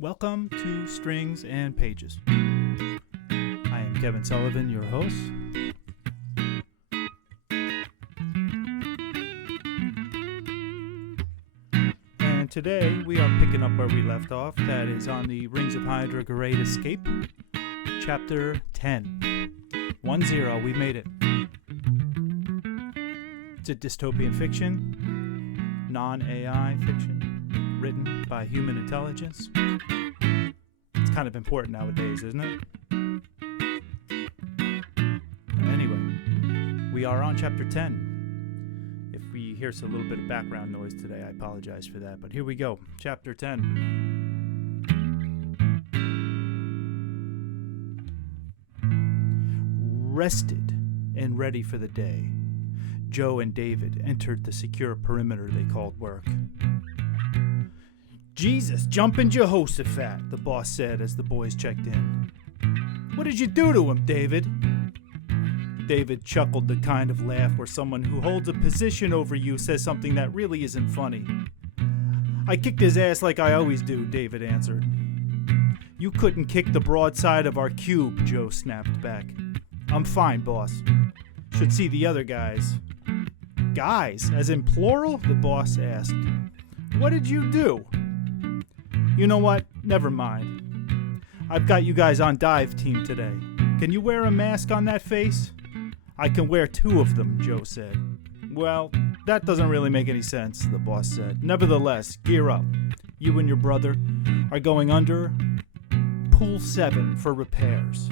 Welcome to Strings and Pages. I am Kevin Sullivan, your host. And today we are picking up where we left off. That is on the Rings of Hydra Great Escape, Chapter 10. 1-0, we made it. It's a dystopian fiction, non-AI fiction, written by human intelligence. It's kind of important nowadays, isn't it? Anyway, we are on Chapter 10. If we hear a little bit of background noise today, I apologize for that. But here we go. Chapter 10. Rested and ready for the day, Joe and David entered the secure perimeter they called work. "Jesus, jumpin' Jehoshaphat," the boss said as the boys checked in. "What did you do to him, David?" David chuckled, the kind of laugh where someone who holds a position over you says something that really isn't funny. "I kicked his ass like I always do," David answered. "You couldn't kick the broadside of our cube," Joe snapped back. "I'm fine, boss. Should see the other guys." "Guys, as in plural?" the boss asked. "What did you do?" "You know what? Never mind. I've got you guys on dive team today. Can you wear a mask on that face?" "I can wear 2 of them," Joe said. "Well, that doesn't really make any sense," the boss said. "Nevertheless, gear up. You and your brother are going under Pool 7 for repairs.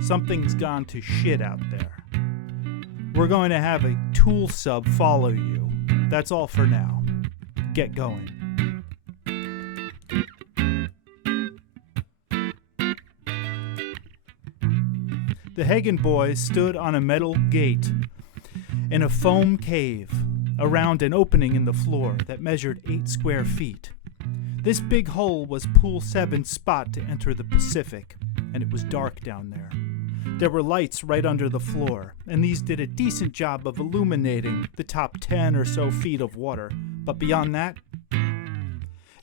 Something's gone to shit out there. We're going to have a tool sub follow you. That's all for now. Get going." The Hagen boys stood on a metal gate in a foam cave around an opening in the floor that measured 8 square feet. This big hole was Pool 7's spot to enter the Pacific, and it was dark down there. There were lights right under the floor, and these did a decent job of illuminating the top 10 or so feet of water, but beyond that,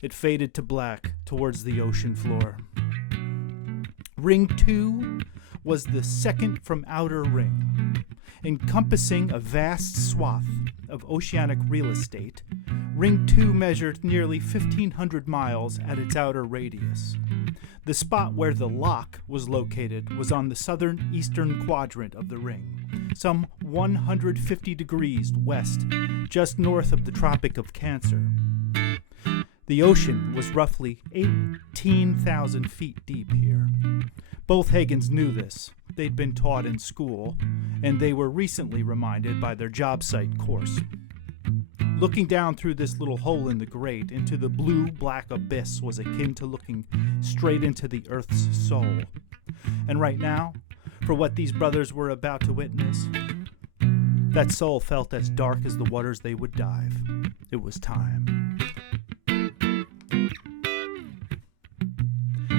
it faded to black towards the ocean floor. Ring 2 was the second from outer ring. Encompassing a vast swath of oceanic real estate, Ring 2 measured nearly 1,500 miles at its outer radius. The spot where the lock was located was on the southern eastern quadrant of the ring, some 150 degrees west, just north of the Tropic of Cancer. The ocean was roughly 18,000 feet deep here. Both Hagens knew this. They'd been taught in school, and they were recently reminded by their job site course. Looking down through this little hole in the grate into the blue-black abyss was akin to looking straight into the Earth's soul. And right now, for what these brothers were about to witness, that soul felt as dark as the waters they would dive. It was time.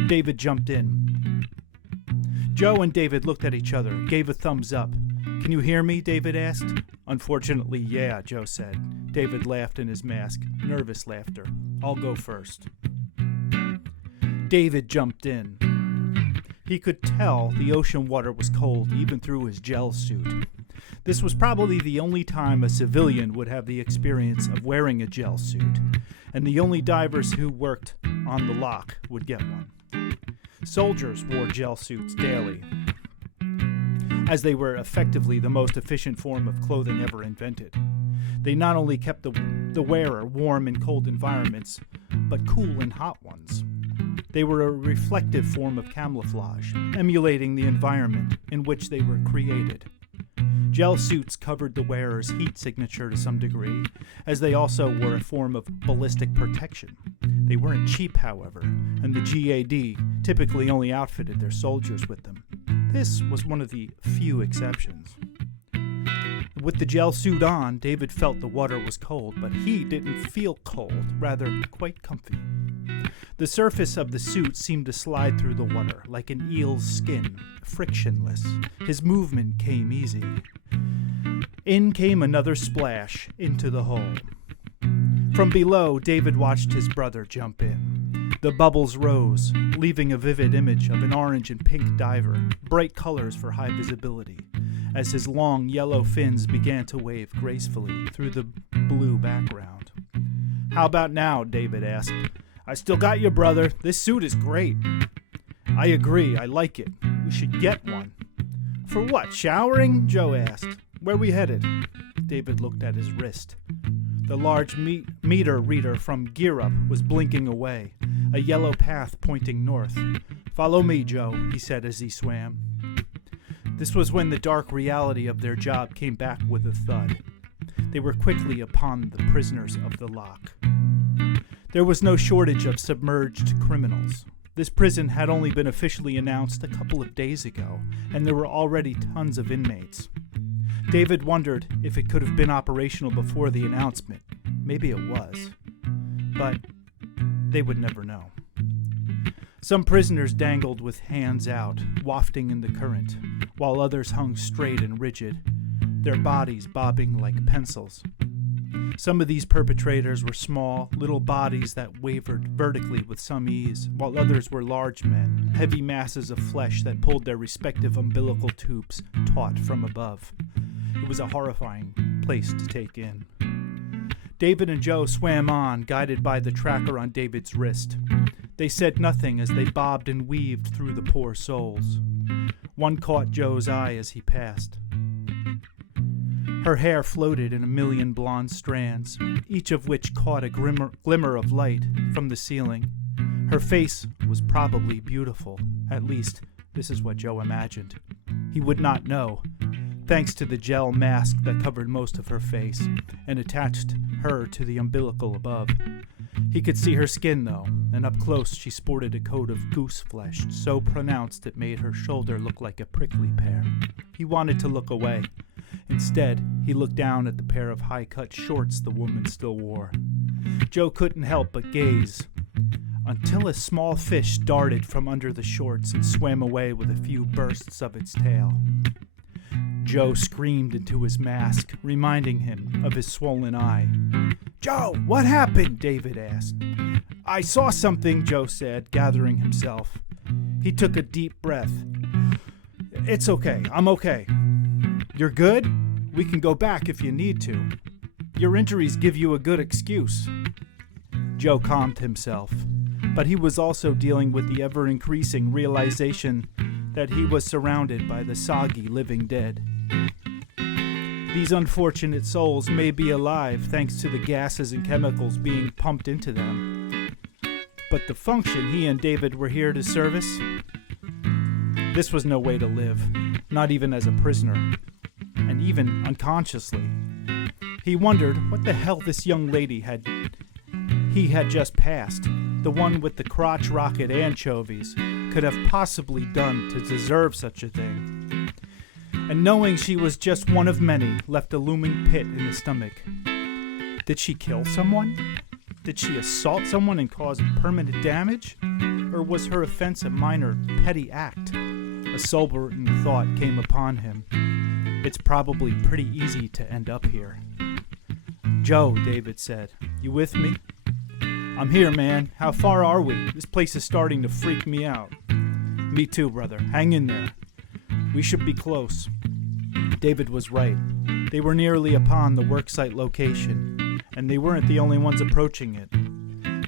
David jumped in. Joe and David looked at each other, gave a thumbs up. "Can you hear me?" David asked. "Unfortunately, yeah," Joe said. David laughed in his mask, nervous laughter. "I'll go first." David jumped in. He could tell the ocean water was cold even through his gel suit. This was probably the only time a civilian would have the experience of wearing a gel suit, and the only divers who worked on the lock would get one. Soldiers wore gel suits daily, as they were effectively the most efficient form of clothing ever invented. They not only kept the wearer warm in cold environments, but cool in hot ones. They were a reflective form of camouflage, emulating the environment in which they were created. Gel suits covered the wearer's heat signature to some degree, as they also were a form of ballistic protection. They weren't cheap, however, and the GAD typically only outfitted their soldiers with them. This was one of the few exceptions. With the gel suit on, David felt the water was cold, but he didn't feel cold, rather quite comfy. The surface of the suit seemed to slide through the water like an eel's skin, frictionless. His movement came easy. In came another splash into the hole. From below, David watched his brother jump in. The bubbles rose, leaving a vivid image of an orange and pink diver, bright colors for high visibility, as his long yellow fins began to wave gracefully through the blue background. "How about now?" David asked. "I still got you, brother. This suit is great." "I agree. I like it. We should get one." "For what, showering?" Joe asked. "Where we headed?" David looked at his wrist. The large meter reader from Gear Up was blinking away, a yellow path pointing north. "Follow me, Joe," he said as he swam. This was when the dark reality of their job came back with a thud. They were quickly upon the prisoners of the lock. There was no shortage of submerged criminals. This prison had only been officially announced a couple of days ago, and there were already tons of inmates. David wondered if it could have been operational before the announcement. Maybe it was. But they would never know. Some prisoners dangled with hands out, wafting in the current, while others hung straight and rigid, their bodies bobbing like pencils. Some of these perpetrators were small, little bodies that wavered vertically with some ease, while others were large men, heavy masses of flesh that pulled their respective umbilical tubes taut from above. It was a horrifying place to take in. David and Joe swam on, guided by the tracker on David's wrist. They said nothing as they bobbed and weaved through the poor souls. One caught Joe's eye as he passed. Her hair floated in a million blonde strands, each of which caught a glimmer of light from the ceiling. Her face was probably beautiful. At least, this is what Joe imagined. He would not know, thanks to the gel mask that covered most of her face and attached her to the umbilical above. He could see her skin, though, and up close she sported a coat of goose flesh so pronounced it made her shoulder look like a prickly pear. He wanted to look away. Instead, he looked down at the pair of high-cut shorts the woman still wore. Joe couldn't help but gaze, until a small fish darted from under the shorts and swam away with a few bursts of its tail. Joe screamed into his mask, reminding him of his swollen eye. "Joe, what happened?" David asked. "I saw something," Joe said, gathering himself. He took a deep breath. "It's okay. I'm okay." "You're good? We can go back if you need to. Your injuries give you a good excuse." Joe calmed himself, but he was also dealing with the ever-increasing realization that he was surrounded by the soggy living dead. These unfortunate souls may be alive thanks to the gases and chemicals being pumped into them. But the function he and David were here to service? This was no way to live, not even as a prisoner, and even unconsciously. He wondered what the hell this young lady he had just passed, the one with the crotch rocket anchovies, could have possibly done to deserve such a thing. And knowing she was just one of many left a looming pit in the stomach. Did she kill someone? Did she assault someone and cause permanent damage? Or was her offense a minor, petty act? A sobering thought came upon him. It's probably pretty easy to end up here. "Joe," David said, "you with me?" "I'm here, man. How far are we? This place is starting to freak me out." "Me too, brother. Hang in there. We should be close." David was right. They were nearly upon the worksite location, and they weren't the only ones approaching it.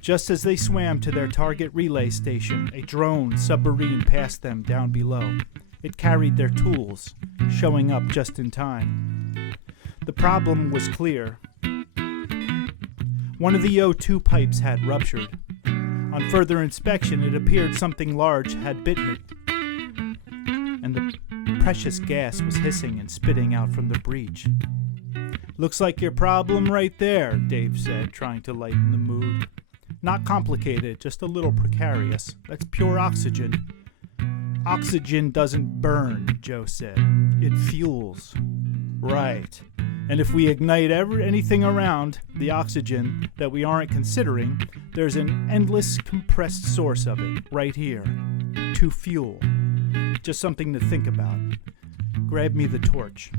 Just as they swam to their target relay station, a drone submarine passed them down below. It carried their tools, showing up just in time. The problem was clear. One of the O2 pipes had ruptured. On further inspection, it appeared something large had bitten it, and the precious gas was hissing and spitting out from the breach. "Looks like your problem right there," Dave said, trying to lighten the mood. "Not complicated, just a little precarious. That's pure oxygen." "Oxygen doesn't burn," Joe said. "It fuels." "Right. And if we ignite anything around the oxygen that we aren't considering, there's an endless compressed source of it right here. To fuel. Just something to think about. Grab me the torch."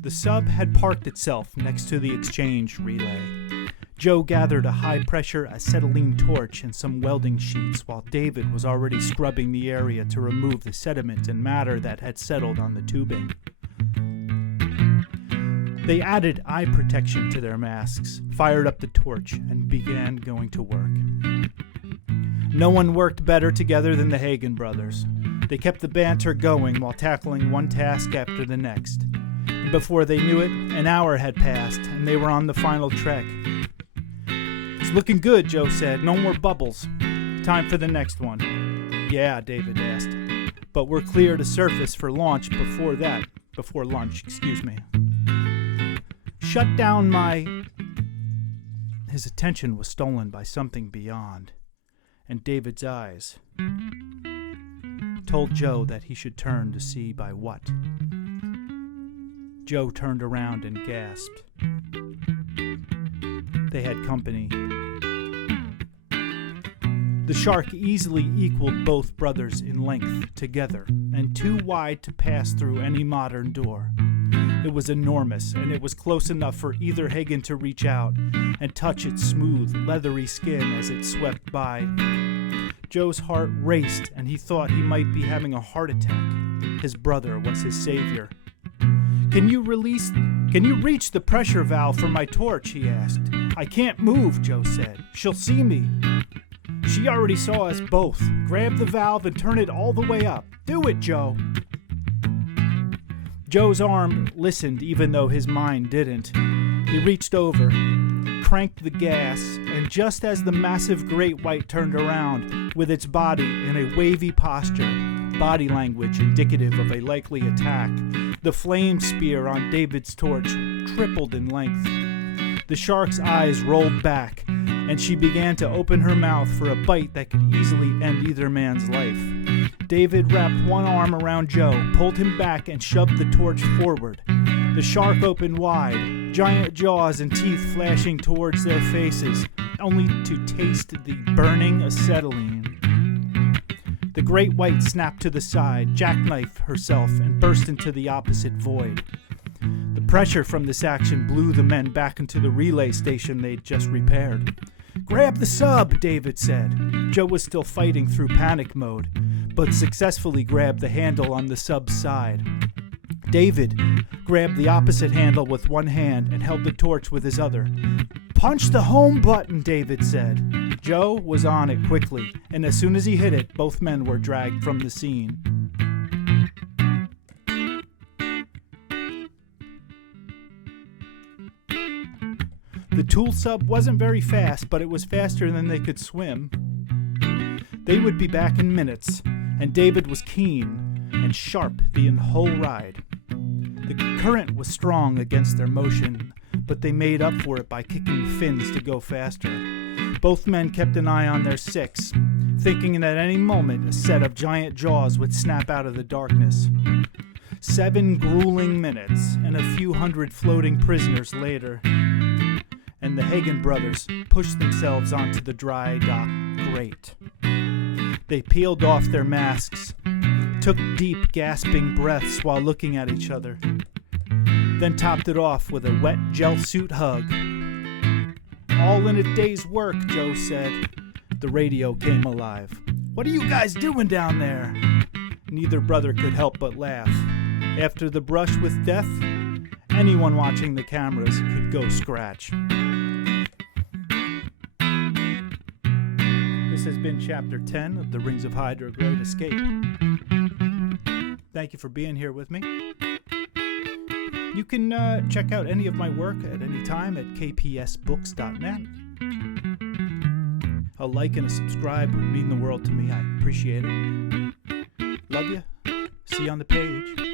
The sub had parked itself next to the exchange relay. Joe gathered a high-pressure acetylene torch and some welding sheets while David was already scrubbing the area to remove the sediment and matter that had settled on the tubing. They added eye protection to their masks, fired up the torch, and began going to work. No one worked better together than the Hagen brothers. They kept the banter going while tackling one task after the next. And before they knew it, an hour had passed, and they were on the final trek. "It's looking good," Joe said. "No more bubbles. Time for the next one." "Yeah," David asked. "But we're clear to surface for launch before lunch, excuse me." "Shut down my..." His attention was stolen by something beyond, and David's eyes told Joe that he should turn to see by what. Joe turned around and gasped. They had company. The shark easily equaled both brothers in length together, and too wide to pass through any modern door. It was enormous, and it was close enough for either Hagen to reach out and touch its smooth, leathery skin as it swept by. Joe's heart raced, and he thought he might be having a heart attack. His brother was his savior. Can you reach the pressure valve for my torch?" he asked. "I can't move," Joe said. "She'll see me." "She already saw us both. Grab the valve and turn it all the way up. Do it, Joe." Joe's arm listened even though his mind didn't. He reached over, cranked the gas, and just as the massive great white turned around with its body in a wavy posture, body language indicative of a likely attack, the flame spear on David's torch tripled in length. The shark's eyes rolled back, and she began to open her mouth for a bite that could easily end either man's life. David wrapped one arm around Joe, pulled him back, and shoved the torch forward. The shark opened wide, giant jaws and teeth flashing towards their faces, only to taste the burning acetylene. The great white snapped to the side, jackknifed herself, and burst into the opposite void. The pressure from this action blew the men back into the relay station they'd just repaired. "Grab the sub," David said. Joe was still fighting through panic mode, but successfully grabbed the handle on the sub's side. David grabbed the opposite handle with one hand and held the torch with his other. "Punch the home button," David said. Joe was on it quickly, and as soon as he hit it, both men were dragged from the scene. The tool sub wasn't very fast, but it was faster than they could swim. They would be back in minutes, and David was keen and sharp the whole ride. The current was strong against their motion, but they made up for it by kicking fins to go faster. Both men kept an eye on their six, thinking that at any moment a set of giant jaws would snap out of the darkness. 7 grueling minutes and a few hundred floating prisoners later, and the Hagen brothers pushed themselves onto the dry dock grate. They peeled off their masks, took deep, gasping breaths while looking at each other, then topped it off with a wet gel suit hug. "All in a day's work," Joe said. The radio came alive. "What are you guys doing down there?" Neither brother could help but laugh. After the brush with death, anyone watching the cameras could go scratch. This has been Chapter 10 of the Rings of Hydra Great Escape. Thank you for being here with me. You can check out any of my work at any time at kpsbooks.net. A like and a subscribe would mean the world to me. I appreciate it. Love you. See you on the page.